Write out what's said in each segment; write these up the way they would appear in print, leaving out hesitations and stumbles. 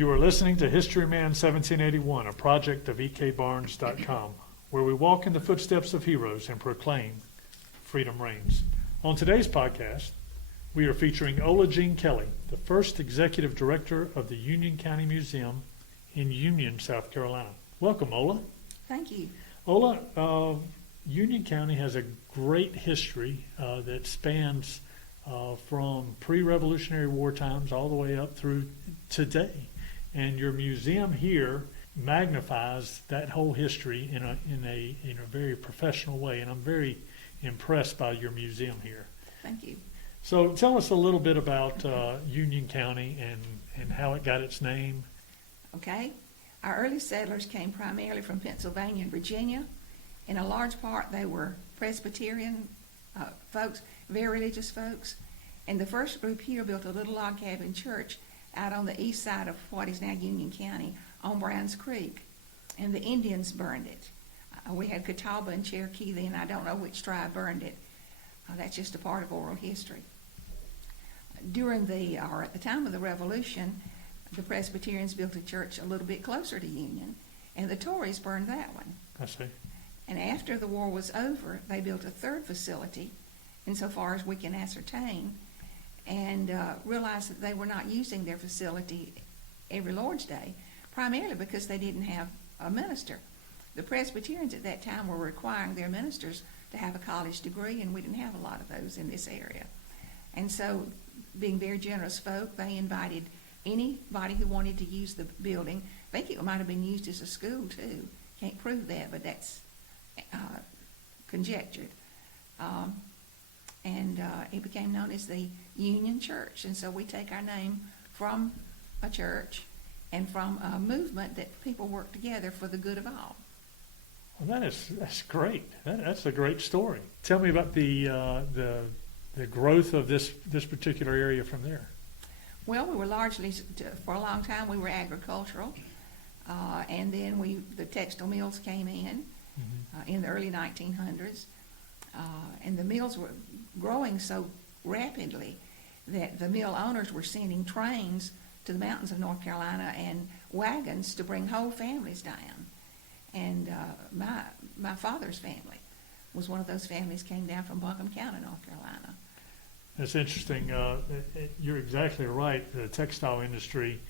You are listening to Historyman 1781, a project of ekbarnes.com, where we walk in the footsteps of heroes and proclaim freedom reigns. On today's podcast, we are featuring Ola Jean Kelly, the first executive director of the Union County Museum in Union, South Carolina. Welcome, Ola. Thank you. Ola, Union County has a great history that spans from pre-Revolutionary War times all the way up through today. And your museum here magnifies that whole history in a very professional way, and I'm very impressed by your museum here. Thank you. So tell us a little bit about Union County and how it got its name. Okay. Our early settlers came primarily from Pennsylvania and Virginia. In a large part, they were Presbyterian folks, very religious folks. And the first group here built a little log cabin church out on the east side of what is now Union County on Browns Creek. And the Indians burned it. We had Catawba and Cherokee then. I don't know which tribe burned it. That's just a part of oral history. At the time of the Revolution, the Presbyterians built a church a little bit closer to Union, and the Tories burned that one. I see. And after the war was over, they built a third facility, insofar as we can ascertain, and realized that they were not using their facility every Lord's Day, primarily because they didn't have a minister. The Presbyterians at that time were requiring their ministers to have a college degree, and we didn't have a lot of those in this area. And so, being very generous folk, they invited anybody who wanted to use the building. I think it might have been used as a school too. Can't prove that, but that's conjectured. It became known as the Union Church. And so we take our name from a church and from a movement that people work together for the good of all. Well, that's great. That's a great story. Tell me about the growth of this particular area from there. Well, we were largely, for a long time, we were agricultural. And then the textile mills came in the early 1900s. And the mills were growing so rapidly that the mill owners were sending trains to the mountains of North Carolina and wagons to bring whole families down. And my father's family was one of those families, came down from Buncombe County, North Carolina. That's interesting. You're exactly right. The textile industry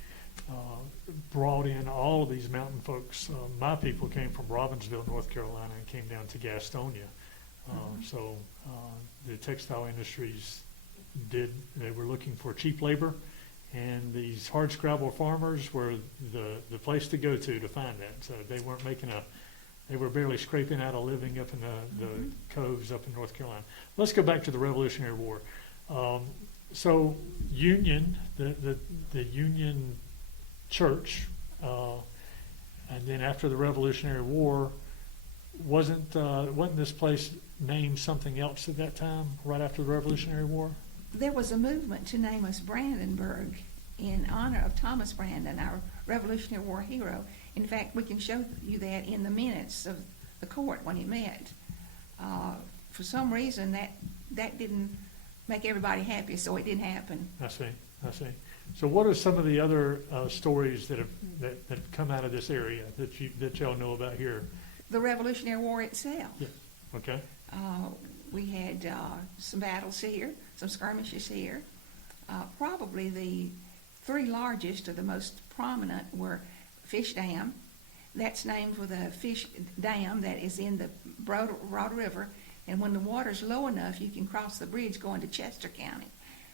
brought in all of these mountain folks. My people came from Robbinsville, North Carolina, and came down to Gastonia. So the textile industries they were looking for cheap labor, and these hardscrabble farmers were the place to go to find that. So they weren't they were barely scraping out a living up in the coves up in North Carolina. Let's go back to the Revolutionary War. So Union, the Union Church, and then after the Revolutionary War, wasn't this place named something else at that time, right after the Revolutionary War? There was a movement to name us Brandenburg in honor of Thomas Brandon, our Revolutionary War hero. In fact, we can show you that in the minutes of the court when he met. For some reason, that didn't make everybody happy, so it didn't happen. I see. So what are some of the other stories that have come out of this area that y'all know about here? The Revolutionary War itself. Yeah. Okay. We had some battles here, some skirmishes here. Probably the three largest or the most prominent were Fish Dam. That's named for the fish dam that is in the Broad River. And when the water's low enough, you can cross the bridge going to Chester County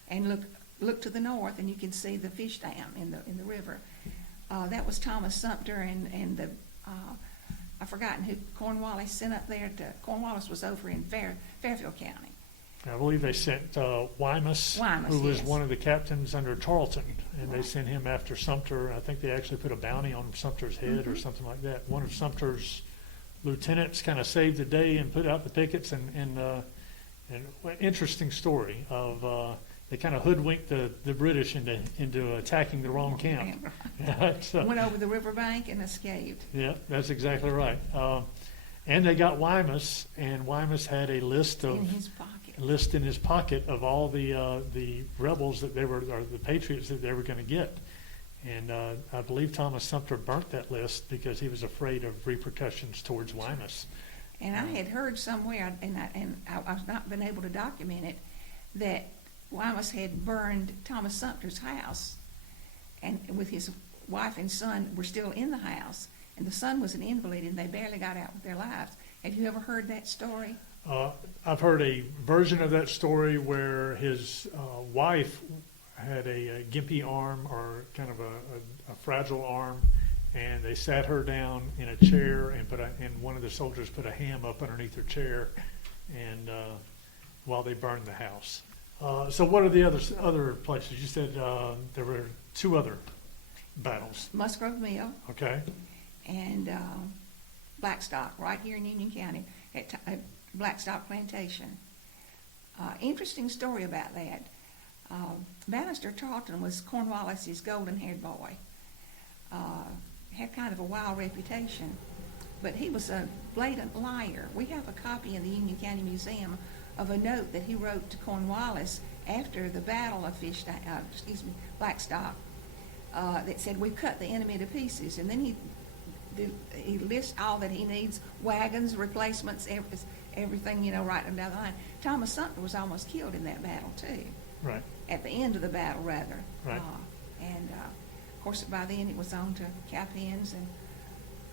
and look to the north, and you can see the fish dam in the river. That was Thomas Sumter and the I've forgotten who Cornwallis sent up there Cornwallis was over in Fairfield County. I believe they sent Wymus, who was one of the captains under Tarleton, and they sent him after Sumter. I think they actually put a bounty on Sumter's head or something like that. One of Sumter's lieutenants kind of saved the day and put out the pickets, and an interesting story of they kind of hoodwinked the British into attacking the wrong camp. So, went over the riverbank and escaped. Yeah, that's exactly right. And they got Wymus, and Wymus had a list in his pocket of all the rebels that or the patriots that they were going to get. And I believe Thomas Sumter burnt that list because he was afraid of repercussions towards Wymus. And I had heard somewhere, and I've not been able to document it, that Wymus had burned Thomas Sumter's house, and with his wife and son were still in the house, and the son was an invalid, and they barely got out with their lives. Have you ever heard that story? I've heard a version of that story where his wife had a gimpy arm, or kind of a fragile arm, and they sat her down in a chair and one of the soldiers put a ham up underneath her chair, and while they burned the house. So what are the other places? You said there were 2 other battles. Musgrove Mill. Okay. And Blackstock, right here in Union County, at Blackstock Plantation. Interesting story about that. Bannister Tarleton was Cornwallis's golden-haired boy. Had kind of a wild reputation, but he was a blatant liar. We have a copy in the Union County Museum of a note that he wrote to Cornwallis after the Battle of Blackstock, that said, "We've cut the enemy to pieces." And then he lists all that he needs: wagons, replacements, everything, right down the line. Thomas Sumter was almost killed in that battle too. Right. At the end of the battle, rather. Right. Of course, by then it was on to cap ends and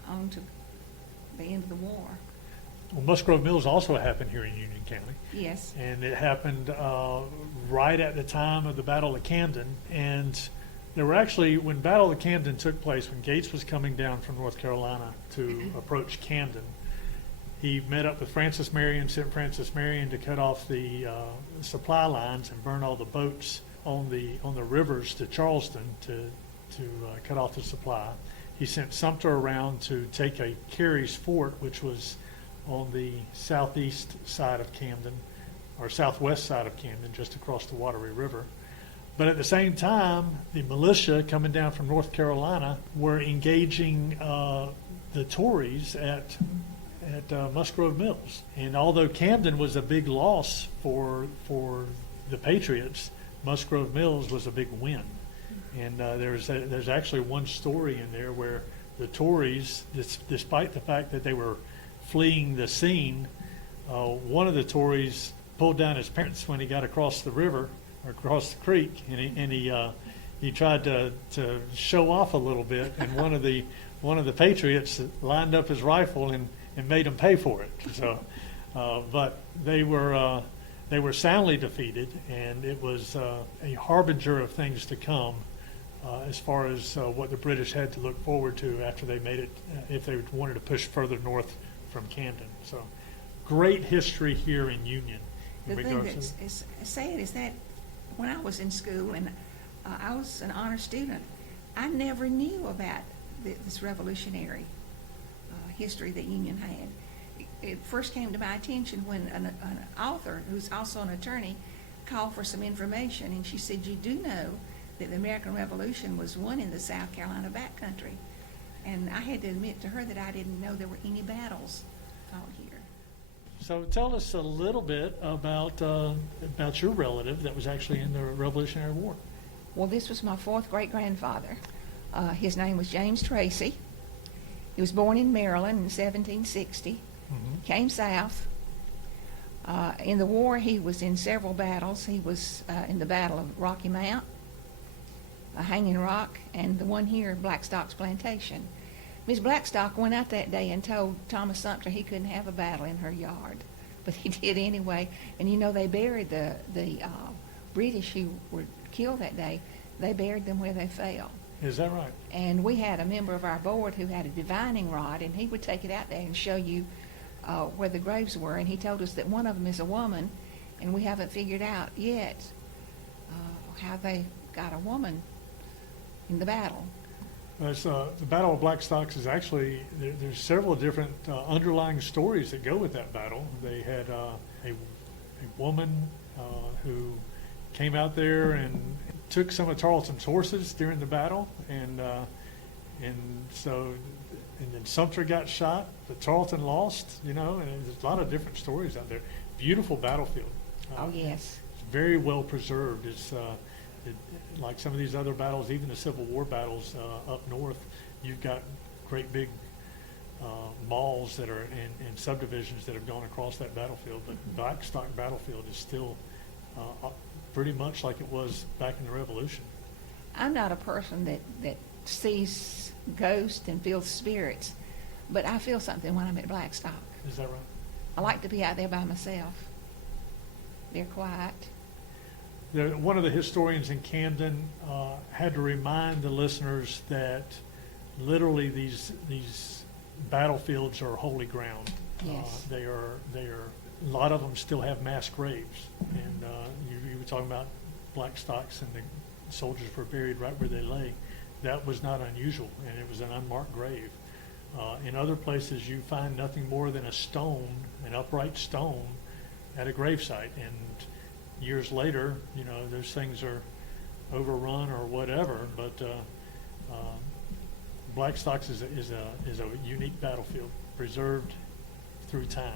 on to the end of the war. Well, Musgrove Mills also happened here in Union County. Yes. And it happened right at the time of the Battle of Camden. And there were actually, when Battle of Camden took place, when Gates was coming down from North Carolina to approach Camden, he met up with Francis Marion, sent Francis Marion to cut off the supply lines and burn all the boats on the rivers to Charleston to cut off the supply. He sent Sumter around to take a Carey's Fort, which was on the southeast side of Camden, or southwest side of Camden, just across the Wateree River. But at the same time, the militia coming down from North Carolina were engaging the Tories at Musgrove Mills. And although Camden was a big loss for the Patriots, Musgrove Mills was a big win. And there's actually one story in there where the Tories, despite the fact that they were fleeing the scene, one of the Tories pulled down his pants when he got across the river or across the creek, and he tried to show off a little bit, and one of the Patriots lined up his rifle and made him pay for it. So, but they were soundly defeated, and it was a harbinger of things to come. As far as what the British had to look forward to after they made it, if they wanted to push further north from Camden. So, great history here in Union. The thing that's sad is that when I was in school and I was an honor student, I never knew about this revolutionary history that Union had. It first came to my attention when an author, who's also an attorney, called for some information, and she said, "You do know that the American Revolution was won in the South Carolina backcountry." And I had to admit to her that I didn't know there were any battles fought here. So tell us a little bit about your relative that was actually in the Revolutionary War. Well, this was my 4th great-grandfather. His name was James Tracy. He was born in Maryland in 1760, came south. In the war, he was in several battles. He was in the Battle of Rocky Mount, Hanging Rock, and the one here, Blackstock's Plantation. Miss Blackstock went out that day and told Thomas Sumter he couldn't have a battle in her yard, but he did anyway. And they buried the British who were killed that day. They buried them where they fell. Is that right? And we had a member of our board who had a divining rod, and he would take it out there and show you where the graves were. And he told us that one of them is a woman, and we haven't figured out yet how they got a woman in the battle. The Battle of Blackstocks is actually, there's several different underlying stories that go with that battle. They had a woman who came out there and took some of Tarleton's horses during the battle, and then Sumter got shot, but Tarleton lost, and there's a lot of different stories out there. Beautiful battlefield. Oh, yes. It's very well preserved. It's like some of these other battles, even the Civil War battles up north, you've got great big malls that are in subdivisions that have gone across that battlefield. But Blackstock Battlefield is still pretty much like it was back in the Revolution. I'm not a person that sees ghosts and feels spirits, but I feel something when I'm at Blackstock. Is that right? I like to be out there by myself. They're quiet. One of the historians in Camden had to remind the listeners that literally these battlefields are holy ground. Yes. They are. A lot of them still have mass graves, and you were talking about Blackstocks, and the soldiers were buried right where they lay. That was not unusual, and it was an unmarked grave. In other places, you find nothing more than a stone, an upright stone, at a gravesite, and years later, those things are overrun or whatever. But Blackstocks is a unique battlefield, preserved through time.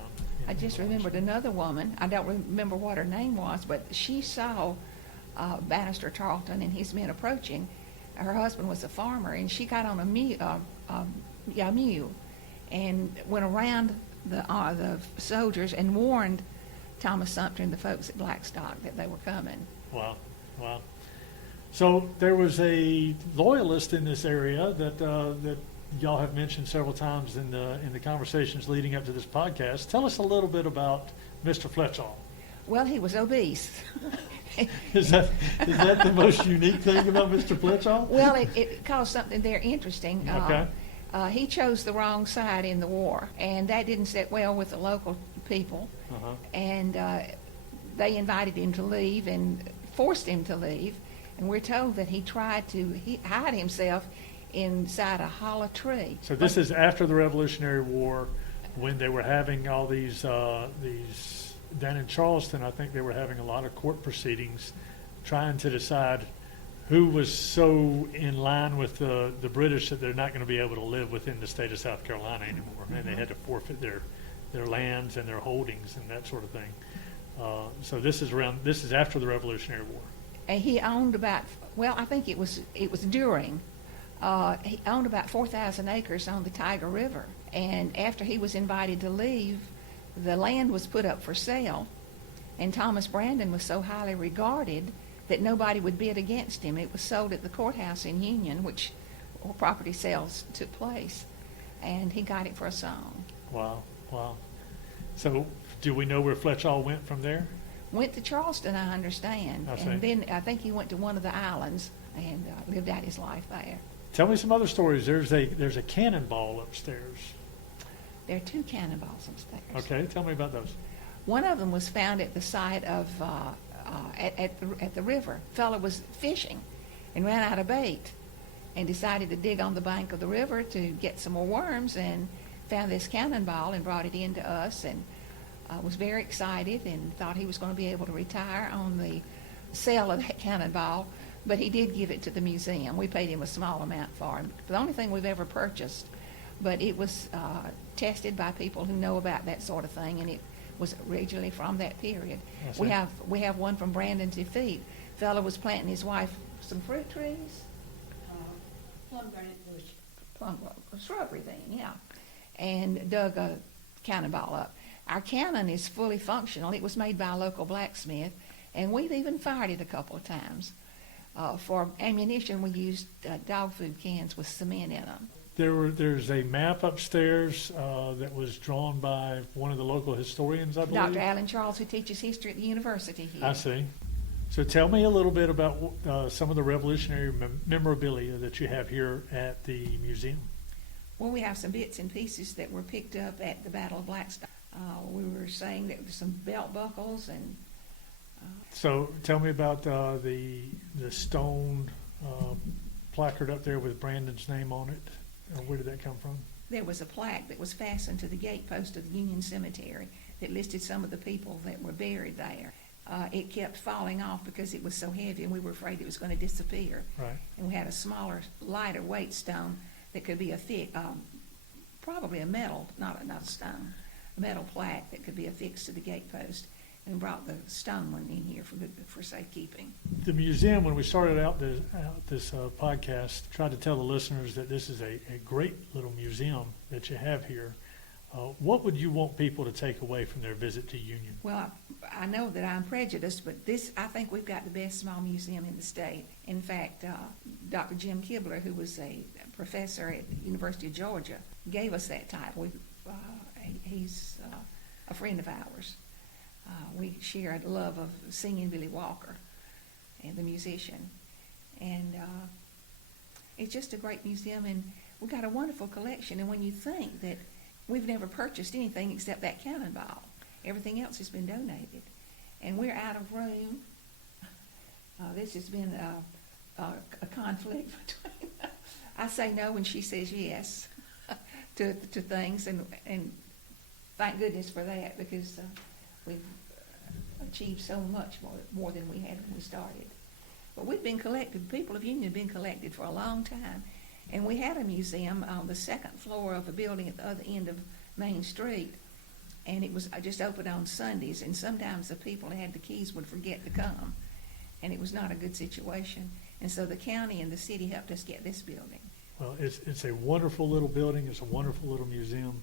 I just remembered another woman. I don't remember what her name was, but she saw Bannister Tarleton and his men approaching. Her husband was a farmer, and she got on a mule and went around the soldiers and warned Thomas Sumter and the folks at Blackstock that they were coming. Wow. So there was a loyalist in this area that y'all have mentioned several times in the conversations leading up to this podcast. Tell us a little bit about Mr. Fletchall. Well, he was obese. Is that the most unique thing about Mr. Fletchall? Well, it caused something there interesting. Okay. He chose the wrong side in the war, and that didn't sit well with the local people. Uh-huh. And they invited him to leave and forced him to leave. And we're told that he tried to hide himself inside a hollow tree. So this is after the Revolutionary War, when they were having all these down in Charleston. I think they were having a lot of court proceedings, trying to decide who was so in line with the British that they're not going to be able to live within the state of South Carolina anymore, and they had to forfeit their lands and their holdings and that sort of thing. So this is after the Revolutionary War. And he owned I think it was during. He owned about 4,000 acres on the Tiger River. And after he was invited to leave, the land was put up for sale. And Thomas Brandon was so highly regarded that nobody would bid against him. It was sold at the courthouse in Union, which property sales took place. And he got it for a song. Wow. So do we know where Fletchall went from there? Went to Charleston, I understand. I see. And then I think he went to one of the islands and lived out his life there. Tell me some other stories. There's a cannonball upstairs. There are 2 cannonballs upstairs. Okay, tell me about those. One of them was found at the site of at the river. A fellow was fishing and ran out of bait and decided to dig on the bank of the river to get some more worms, and found this cannonball and brought it in to us, and was very excited and thought he was going to be able to retire on the sale of that cannonball. But he did give it to the museum. We paid him a small amount for it. The only thing we've ever purchased. But it was tested by people who know about that sort of thing, and it was originally from that period. We have one from Brandon's defeat. Fellow was planting his wife some fruit trees. Pomegranate bush. Shrubbery thing, yeah. And dug a cannonball up. Our cannon is fully functional. It was made by a local blacksmith, and we've even fired it a couple of times. For ammunition, we used dog food cans with cement in them. There's a map upstairs that was drawn by one of the local historians, I believe. Dr. Alan Charles, who teaches history at the university here. I see. So tell me a little bit about some of the Revolutionary memorabilia that you have here at the museum. Well, we have some bits and pieces that were picked up at the Battle of Blackstock. We were saying that there were some belt buckles and... So tell me about the stone placard up there with Brandon's name on it. Where did that come from? There was a plaque that was fastened to the gatepost of the Union Cemetery that listed some of the people that were buried there. It kept falling off because it was so heavy, and we were afraid it was going to disappear. Right. And we had a smaller, lighter weight stone that could be a thick, probably a metal, not a stone, a metal plaque that could be affixed to the gatepost. and brought the stone one in here for safekeeping. The museum, when we started out this podcast, tried to tell the listeners that this is a great little museum that you have here. What would you want people to take away from their visit to Union? Well, I know that I'm prejudiced, but I think we've got the best small museum in the state. In fact, Dr. Jim Kibler, who was a professor at the University of Georgia, gave us that title. He's a friend of ours. We share a love of singing Billy Walker, and the musician. And it's just a great museum, and we've got a wonderful collection. And when you think that we've never purchased anything except that cannonball, everything else has been donated. And we're out of room. This has been a conflict between, I say no and she says yes to things, and thank goodness for that, because we've achieved so much more than we had when we started. But we've been collected, people of Union have been collected for a long time. And we had a museum on the second floor of a building at the other end of Main Street, and it was just open on Sundays, and sometimes the people that had the keys would forget to come, and it was not a good situation. And so the county and the city helped us get this building. Well, it's a wonderful little building. It's a wonderful little museum.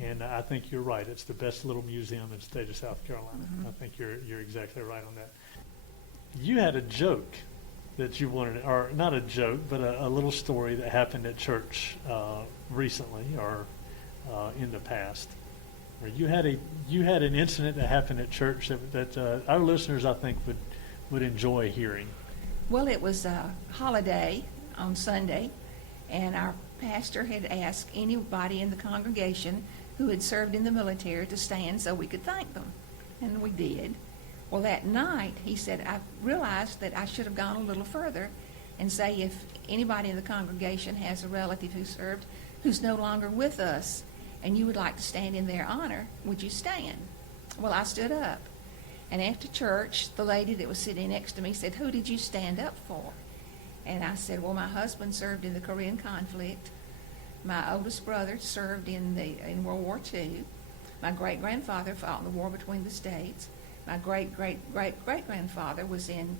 And I think you're right. It's the best little museum in the state of South Carolina. Mm-hmm. I think you're exactly right on that. You had a joke that you wanted, or not a joke, but a little story that happened at church recently, or in the past. Or you had an incident that happened at church that our listeners, I think, would enjoy hearing. Well, it was a holiday on Sunday, and our pastor had asked anybody in the congregation who had served in the military to stand so we could thank them, and we did. Well, that night, he said, I realized that I should have gone a little further and say if anybody in the congregation has a relative who served who's no longer with us and you would like to stand in their honor, would you stand? Well, I stood up. And after church, the lady that was sitting next to me said, who did you stand up for? And I said, well, my husband served in the Korean conflict. My oldest brother served in World War II. My great-grandfather fought in the war between the states. My great-great-great-great-grandfather was in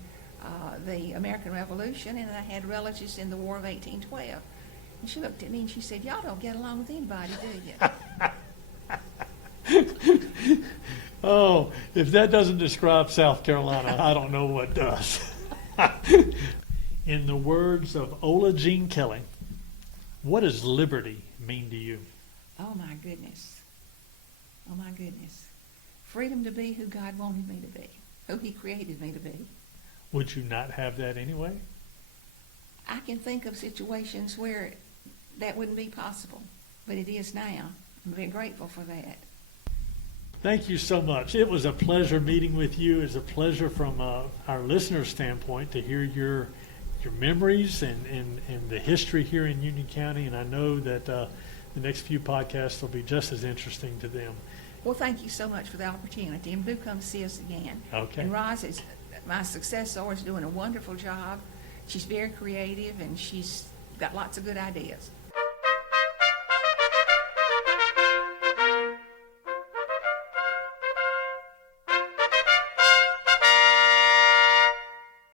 the American Revolution, and I had relatives in the War of 1812. And she looked at me and she said, y'all don't get along with anybody, do you? Oh, if that doesn't describe South Carolina, I don't know what does. In the words of Ola Jean Kelly, what does liberty mean to you? Oh, my goodness. Oh, my goodness. Freedom to be who God wanted me to be, who He created me to be. Would you not have that anyway? I can think of situations where that wouldn't be possible, but it is now. I'm very grateful for that. Thank you so much. It was a pleasure meeting with you. It's a pleasure from our listener standpoint to hear your memories and the history here in Union County, and I know that the next few podcasts will be just as interesting to them. Well, thank you so much for the opportunity, and do come see us again. Okay. And Roz, my successor, is doing a wonderful job. She's very creative, and she's got lots of good ideas.